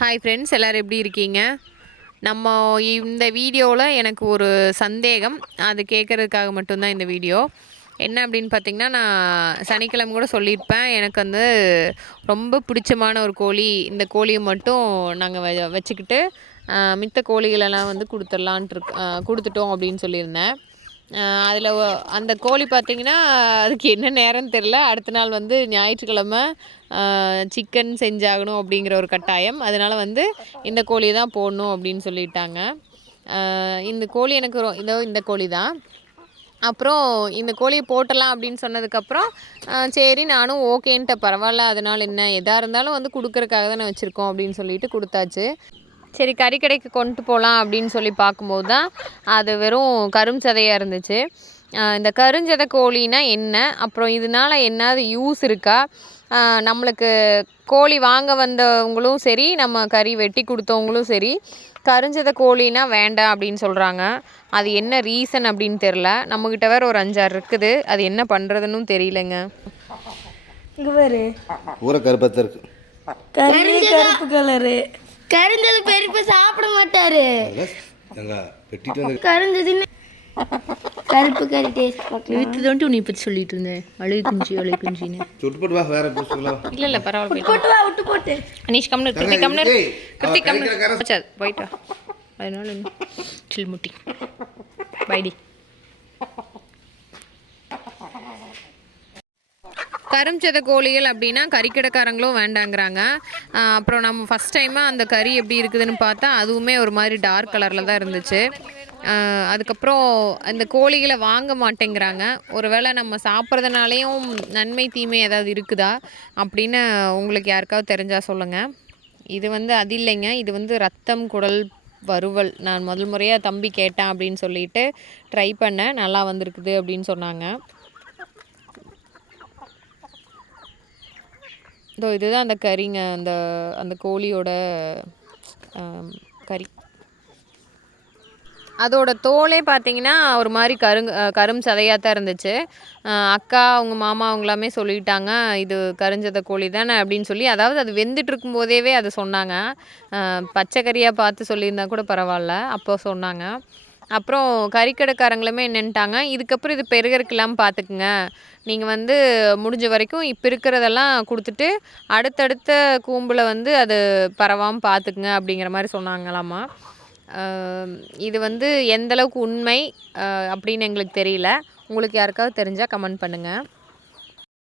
Hi friends எல்லோரும் எப்படி இருக்கீங்க? நம்ம இந்த வீடியோவில் எனக்கு ஒரு சந்தேகம். அது கேட்குறதுக்காக மட்டும்தான் இந்த வீடியோ. என்ன அப்படின்னு பார்த்தீங்கன்னா நான் சனிக்கிழமை கூட சொல்லியிருப்பேன். எனக்கு வந்து ரொம்ப பிடிச்சமான ஒரு கோழி. இந்த கோழியை மட்டும் நாங்கள் வ வச்சுக்கிட்டு மித்த கோழிகளெல்லாம் வந்து கொடுத்துடலான்ட்டு கொடுத்துட்டோம் அப்படின்னு சொல்லியிருந்தேன். அதில் அந்த கோழி பார்த்திங்கன்னா அதுக்கு என்ன நேரம்னு தெரில அடுத்த நாள் வந்து ஞாயிற்றுக்கிழமை சிக்கன் செஞ்சாகணும் அப்படிங்கிற ஒரு கட்டாயம். அதனால் வந்து இந்த கோழியை தான் போடணும் அப்படின்னு சொல்லிட்டாங்க. இந்த கோழி எனக்கு இதோ இந்த கோழி தான். அப்புறம் இந்த கோழியை போட்டலாம் அப்படின்னு சொன்னதுக்கப்புறம் சரி நானும் ஓகேன்ட்ட பரவாயில்ல. அதனால் என்ன எதாக இருந்தாலும் வந்து கொடுக்குறக்காக தானே வச்சுருக்கோம் அப்படின்னு சொல்லிட்டு கொடுத்தாச்சு. சரி கறிக்கடைக்கு கொண்டு போகலாம் அப்படின்னு சொல்லி பார்க்கும்போது தான் அது வெறும் கரும் சதையாக இருந்துச்சு. இந்த கருஞ்சதை கோழினா என்ன? அப்புறம் இதனால் என்னது யூஸ் இருக்கா? நம்மளுக்கு கோழி வாங்க வந்தவங்களும் சரி நம்ம கறி வெட்டி கொடுத்தவங்களும் சரி கருஞ்சதை கோழினா வேண்டாம் அப்படின்னு சொல்கிறாங்க அது என்ன ரீசன் அப்படின்னு தெரில நம்மக்கிட்ட வேறு ஒரு அஞ்சாறு இருக்குது. அது என்ன பண்ணுறதுன்னு தெரியலங்க. இங்கே வேறு ஊற கருப்பத்தை இருக்கு. கருப்பு கலரு கருந்தது பெருப்ப சாப்பிட மாட்டாரு. கருந்ததுன்னு கருப்பு கறி டேஸ்ட் பார்க்கலாம். வித்து தான் உன்னை பற்றி சொல்லிட்டு இருந்தேன். அழுகு குஞ்சு அழுகு குஞ்சின்னு. சுட்டு போட்டு வா வேற புதுசுங்களா இல்லை இல்லை பரவாயில்ல போட்டு வா விட்டு போட்டு. அனீஷ் கம்னு கிருத்தி கம்னு ஏய், கிருத்தி அவ கம்னு கறிக்கடைக்காரன் வச்சாது போயிட்டா அதனால சில் முட்டி. பைடி கரும்சத கோழிகள் அப்படின்னா கறிக்கடைக்காரங்களும் வேண்டாங்கிறாங்க. அப்புறம் நம்ம ஃபஸ்ட் டைமாக அந்த கறி எப்படி இருக்குதுன்னு பார்த்தா அதுவுமே ஒரு மாதிரி டார்க் கலரில் தான் இருந்துச்சு. அதுக்கப்புறம் அந்த கோழிகளை வாங்க மாட்டேங்கிறாங்க. ஒருவேளை நம்ம சாப்பிட்றதுனாலையும் நன்மை தீமை ஏதாவது இருக்குதா அப்படின்னு உங்களுக்கு யாருக்காவது தெரிஞ்சால் சொல்லுங்கள் இது வந்து அது இல்லைங்க. இது வந்து ரத்தம் குடல் வறுவல். நான் முதல் முறையாக தம்பி கேட்டேன் அப்படின்னு சொல்லிட்டு ட்ரை பண்ணேன். நல்லா வந்திருக்குது அப்படின்னு சொன்னாங்க. இதோ இதுதான் அந்த கறிங்க அந்த அந்த கோழியோட கறி. அதோட தோலே பார்த்தீங்கன்னா ஒரு மாதிரி கருங் கரும் சதையாக தான் இருந்துச்சு அக்கா அவங்க மாமா அவங்களாமே சொல்லிட்டாங்க இது கருஞ்சத கோழி தானே அப்படின்னு சொல்லி. அதாவது அது வெந்துட்டு இருக்கும்போதேவே அதை சொன்னாங்க. பச்சை கறியாக பார்த்து சொல்லியிருந்தா கூட பரவாயில்ல அப்போ சொன்னாங்க. அப்புறம் கறிக்கடைக்காரங்களுமே என்னன்ட்டாங்க இதுக்கப்புறம் இது பெருகிறதுக்கெல்லாம் பார்த்துக்குங்க நீங்கள் வந்து முடிஞ்ச வரைக்கும் இப்போ இருக்கிறதெல்லாம் கொடுத்துட்டு அடுத்தடுத்த கூம்பில் வந்து அது பரவாமல் பார்த்துக்குங்க அப்படிங்கிற மாதிரி சொன்னாங்களாமா. இது வந்து எந்தளவுக்கு உண்மை அப்படின்னு எங்களுக்கு தெரியல. உங்களுக்கு யாருக்காவது தெரிஞ்சால் கமெண்ட் பண்ணுங்கள்